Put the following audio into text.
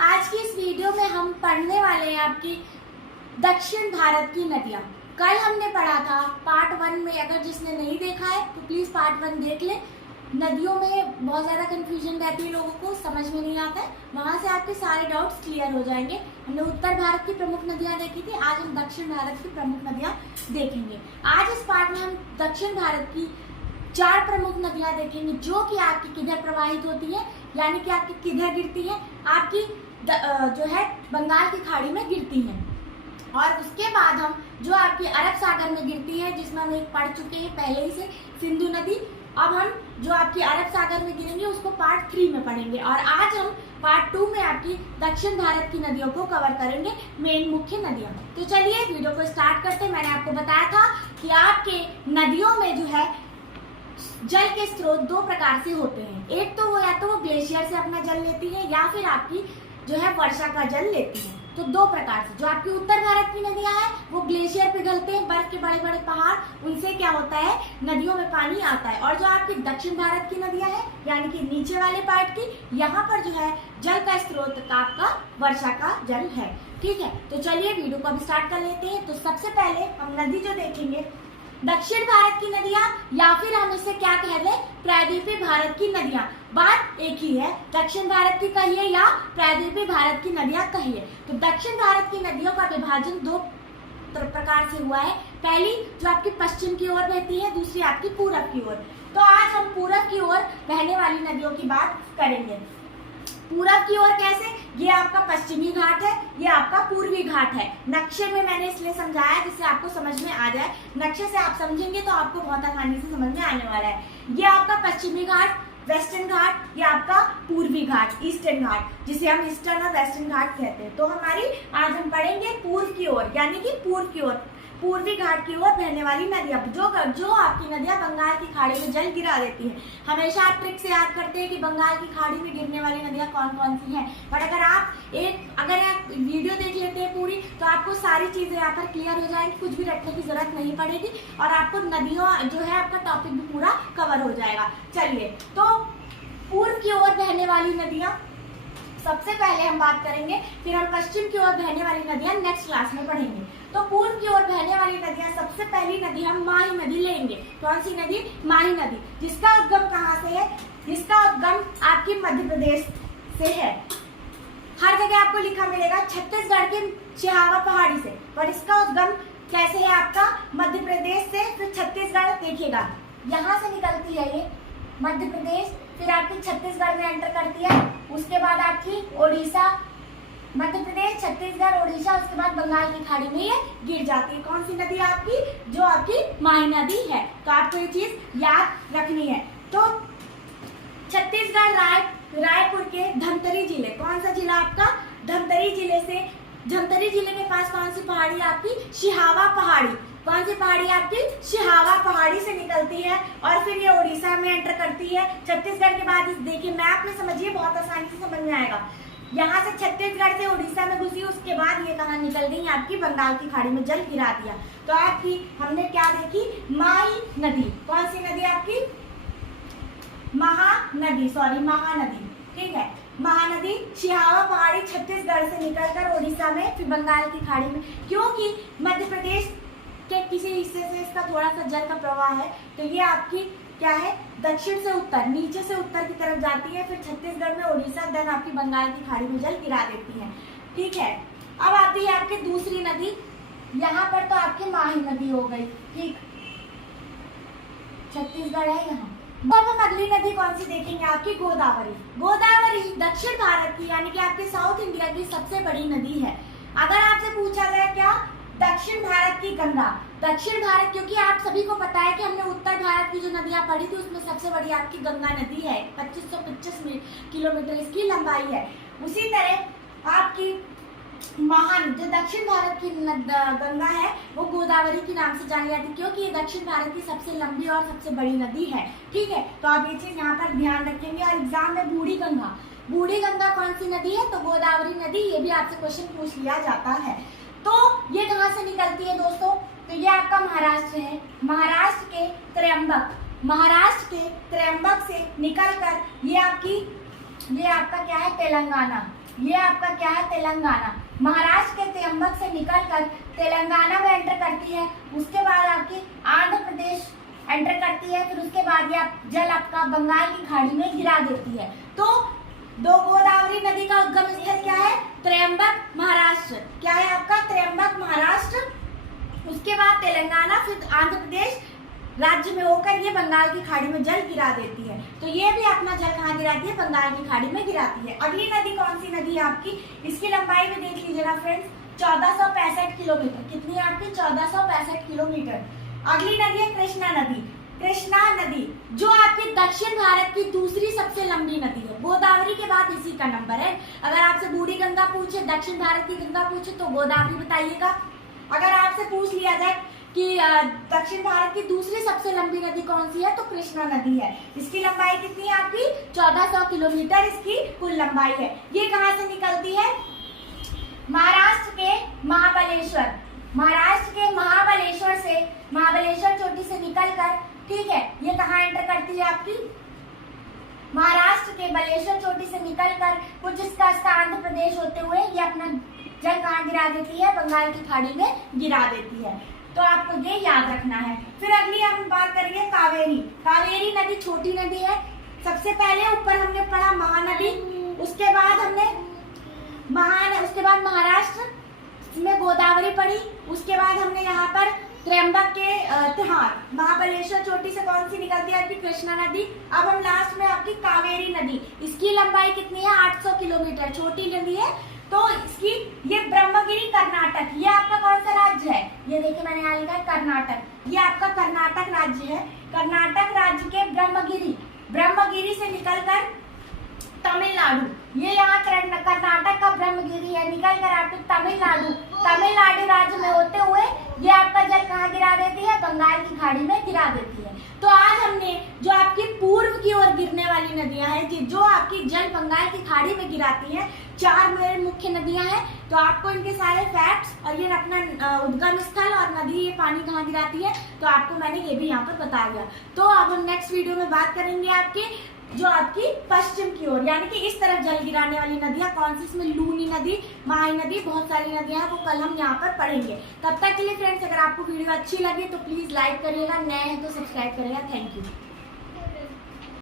आज की इस वीडियो में हम पढ़ने वाले हैं आपकी दक्षिण भारत की नदियाँ। कल हमने पढ़ा था पार्ट 1 में, अगर जिसने नहीं देखा है तो प्लीज पार्ट 1 देख ले। नदियों में बहुत ज़्यादा कंफ्यूजन रहती है, लोगों को समझ में नहीं आता है, वहाँ से आपके सारे डाउट्स क्लियर हो जाएंगे। हमने उत्तर भारत की प्रमुख नदियाँ देखी थी, आज हम दक्षिण भारत की प्रमुख नदियाँ देखेंगे। आज इस पार्ट में हम दक्षिण भारत की 4 प्रमुख नदियाँ देखेंगे जो कि आपकी किधर प्रवाहित होती है, यानी कि आपकी किधर गिरती है, आपकी जो है बंगाल की खाड़ी में गिरती है। और उसके बाद हम जो आपकी अरब सागर में गिरती है, जिसमें हम एक पढ़ चुके हैं पहले ही से, सिंधु नदी। अब हम जो आपकी अरब सागर में गिरेंगे उसको पार्ट 3 में पढ़ेंगे, और आज हम पार्ट 2 में आपकी दक्षिण भारत की नदियों को कवर करेंगे, मेन मुख्य नदियां। तो चलिए वीडियो को स्टार्ट करते हैं। मैंने आपको बताया था कि आपके नदियों में जो है जल के स्रोत 2 प्रकार से होते हैं। एक तो वो ग्लेशियर से अपना जल लेती है, या फिर आपकी जो है वर्षा का जल लेती है। तो 2 प्रकार से जो आपकी उत्तर भारत की नदियां हैं वो ग्लेशियर पिघलते हैं, बर्फ के बड़े बड़े पहाड़, उनसे क्या होता है नदियों में पानी आता है। और जो आपकी दक्षिण भारत की नदियां हैं, यानी कि नीचे वाले पार्ट की, यहाँ पर जो है जल का स्रोत का आपका वर्षा का जल है। ठीक है, तो चलिए वीडियो को अब स्टार्ट कर लेते हैं। तो सबसे पहले हम नदी जो देखेंगे दक्षिण भारत की नदियां, या फिर हम इसे क्या कह रहे हैं प्रायद्वीपीय भारत की नदियां। बात एक ही है, दक्षिण भारत की कहिए या प्रायद्वीपीय भारत की नदियां कहिए। तो दक्षिण भारत की नदियों का विभाजन 2 प्रकार से हुआ है। पहली जो आपकी पश्चिम की ओर बहती है, दूसरी आपकी पूरब की ओर। तो आज हम पूरब की ओर बहने वाली नदियों की बात करेंगे। पूरब की ओर कैसे, ये आपका पश्चिमी घाट है, ये आपका पूर्वी घाट है। नक्शे में मैंने इसलिए समझाया जिससे आपको समझ में आ जाए। नक्शे से आप समझेंगे तो आपको बहुत आसानी से समझ में आने वाला है। ये आपका पश्चिमी घाट, वेस्टर्न घाट, ये आपका पूर्वी घाट, ईस्टर्न घाट, जिसे हम ईस्टर्न और वेस्टर्न घाट कहते हैं। तो हमारी आज हम पढ़ेंगे पूर्व की ओर, यानी कि पूर्व की ओर, पूर्वी घाट की ओर बहने वाली नदियां, जो आपकी नदियां बंगाल की खाड़ी में जल गिरा देती हैं। हमेशा आप ट्रिक से याद करते हैं कि बंगाल की खाड़ी में गिरने वाली नदियां कौन कौन सी हैं, पर अगर आप वीडियो देख लेते हैं पूरी, तो आपको सारी चीजें यहाँ पर क्लियर हो जाएंगी, कुछ भी रटने की जरूरत नहीं पड़ेगी, और आपको नदियों जो है आपका टॉपिक भी पूरा कवर हो जाएगा। चलिए, तो पूर्व की ओर बहने वाली नदियां सबसे पहले हम बात करेंगे, फिर हम पश्चिम की ओर बहने वाली नदियां नेक्स्ट क्लास में पढ़ेंगे। तो पूर्व की ओर बहने वाली नदियां, सबसे पहली नदी हम माही नदी लेंगे। कौन सी नदी? माही नदी, जिसका उद्गम कहाँ से है? जिसका उद्गम आपकी मध्य प्रदेश से है। हर जगह आपको लिखा मिलेगा छत्तीसगढ़ के सिहावा पहाड़ी से, पर इसका उद्गम कैसे है आपका? मध्य प्रदेश से, फिर छत्तीसगढ़ देखिएगा, यहाँ से निकलती है ये मध्य प्रदेश, फिर आपकी छत्तीसगढ़ में एंटर करती है, उसके बाद आपकी ओडिशा, मध्य प्रदेश, छत्तीसगढ़, ओडिशा, उसके बाद बंगाल की खाड़ी में ये गिर जाती है। कौन सी नदी आपकी? जो आपकी माही नदी है। तो आपको ये चीज याद रखनी है। तो छत्तीसगढ़ रायपुर के धमतरी जिले, कौन सा जिला आपका? धमतरी जिले से, धमतरी जिले के पास कौन सी पहाड़ी आपकी? सिहावा पहाड़ी। कौन सी पहाड़ी आपकी? सिहावा पहाड़ी से निकलती है, और फिर ये ओडिशा में एंटर करती है। छत्तीसगढ़ के बाद देखिए मैप में समझिए, बहुत आसानी से समझ में आएगा। यहाँ से छत्तीसगढ़ से उड़ीसा में घुसी, उसके बाद ये कहाँ निकल गई? आपकी बंगाल की खाड़ी में जल गिरा दिया। तो आपकी हमने क्या देखी? माही नदी। कौन सी नदी आपकी? महानदी, ठीक है। महानदी सिहावा पहाड़ी छत्तीसगढ़ से निकलकर ओडिशा में, फिर बंगाल की खाड़ी में, क्योंकि मध्य प्रदेश के किसी हिस्से से इसका थोड़ा सा जल का प्रवाह है, तो ये आपकी क्या है? दक्षिण से उत्तर, नीचे से उत्तर की तरफ जाती है, फिर छत्तीसगढ़ में ओडिशा, देन आपकी बंगाल की खाड़ी में जल गिरा देती है। ठीक है, अब आती है आपकी दूसरी नदी। यहाँ पर तो आपकी माही नदी हो गई, ठीक, छत्तीसगढ़ है यहाँ। अब हम अगली नदी कौन सी देखेंगे? आपकी गोदावरी। गोदावरी दक्षिण भारत की, यानी कि आपके साउथ इंडिया की सबसे बड़ी नदी है। अगर आपसे पूछा जाए क्या? दक्षिण भारत की गंगा। दक्षिण भारत, क्योंकि आप सभी को पता है कि हमने उत्तर भारत की जो नदियां पढ़ी थी उसमें सबसे बड़ी आपकी गंगा नदी है, 2525 किलोमीटर इसकी लंबाई है। उसी तरह आपकी महान जो दक्षिण भारत की गंगा है वो गोदावरी के नाम से जानी जाती है, क्योंकि ये दक्षिण भारत की सबसे लंबी और सबसे बड़ी नदी है। ठीक है, तो आप ये चीज यहाँ पर ध्यान रखेंगे। और एग्जाम में बूढ़ी गंगा कौन सी नदी है? तो गोदावरी नदी, ये भी आपसे क्वेश्चन पूछ लिया जाता है। तो ये कहाँ से निकलती है दोस्तों? तो ये आपका महाराष्ट्र है। महाराष्ट्र के त्र्यंबक से निकलकर ये आपका क्या है? तेलंगाना। ये आपका क्या है, तेलंगाना। महाराष्ट्र के त्र्यंबक से निकलकर तेलंगाना में एंटर करती है, उसके बाद आपकी आंध्र प्रदेश एंटर करती है, फिर उसके बाद ये जल आपका बंगाल की खाड़ी में गिरा देती है। तो दो गोदावरी नदी का उद्गम स्थल क्या है, त्र्यंबक महाराष्ट्र। क्या है आपका, त्र्यंबक महाराष्ट्र, उसके बाद तेलंगाना, फिर आंध्र प्रदेश राज्य में होकर ये बंगाल की खाड़ी में जल गिरा देती है। तो ये भी अपना जल कहाँ गिराती है, बंगाल की खाड़ी में गिराती है। अगली नदी कौन सी नदी है आपकी, इसकी लंबाई भी देख लीजिएगा फ्रेंड्स, 1465 किलोमीटर। कितनी है आपकी, 1465 किलोमीटर। अगली नदी है कृष्णा नदी। कृष्णा नदी जो आपकी दक्षिण भारत की दूसरी सबसे लंबी नदी है, गोदावरी के बाद इसी का नंबर है। अगर आपसे बूढ़ी गंगा पूछे, दक्षिण भारत की गंगा पूछे तो गोदावरी बताइएगा। अगर आपसे पूछ लिया जाए कि दक्षिण भारत की दूसरी सबसे लंबी नदी कौन सी है, तो कृष्णा नदी है। इसकी लंबाई कितनी है आपकी, 1400 किलोमीटर इसकी कुल लंबाई है। ये कहाँ से निकलती है, महाराष्ट्र के महाबलेश्वर। महाराष्ट्र के महाबलेश्वर से, महाबलेश्वर चोटी से निकलकर, ठीक है, ये कहाँ एंटर करती है आपकी, महाराष्ट्र के बलेश्वर चोटी से निकलकर कुछ इसका आंध्र प्रदेश होते हुए ये अपना जल कहाँ गिरा देती है, बंगाल की खाड़ी में गिरा देती है। तो आपको ये याद रखना है। फिर अगली हम बात करेंगे कावेरी। कावेरी नदी छोटी नदी है। सबसे पहले ऊपर हमने पढ़ा महानदी, उसके बाद हमने उसके बाद महाराष्ट्र में गोदावरी पढ़ी, उसके बाद हमने यहाँ पर त्र्यंबक के महाबलेश्वर चोटी से कौन सी निकलती है आपकी, कृष्णा नदी। अब हम लास्ट में आपकी कावेरी नदी, इसकी लंबाई कितनी है, 800 किलोमीटर, छोटी नदी है। तो इसकी ये ब्रह्मगिरी कर्नाटक, ये आपका कौन सा राज्य है, ये देखिए मैंने यहाँ लिखा है कर्नाटक, ये आपका कर्नाटक राज्य है। कर्नाटक राज्य के ब्रह्मगिरी से निकलकर तमिलनाडु, ये यहाँ कर्नाटक का ब्रह्मगिरी है, निकलकर आपके तमिलनाडु राज्य में होते हुए ये आपका जल कहाँ गिरा देती है, बंगाल की खाड़ी में गिरा देती है। तो आज हमने जो आपकी पूर्व की ओर गिरने वाली नदियां हैं, जो आपकी जल बंगाल की खाड़ी में गिराती हैं, 4 मुख्य नदियां हैं। तो आपको इनके सारे फैक्ट्स और ये अपना उद्गम स्थल और नदी ये पानी कहाँ गिराती है, तो आपको मैंने ये भी यहाँ पर बता दिया। तो अब हम नेक्स्ट वीडियो में बात करेंगे आपकी जो आपकी पश्चिम की ओर, यानी कि इस तरफ जल गिराने वाली नदियां कौन सी, इसमें लूनी नदी, माही नदी, बहुत सारी नदियां हैं, वो कल हम यहाँ पर पढ़ेंगे। तब तक के लिए फ्रेंड्स, अगर आपको वीडियो अच्छी लगी तो प्लीज लाइक करिएगा, नए हैं तो सब्सक्राइब करिएगा। Thank you.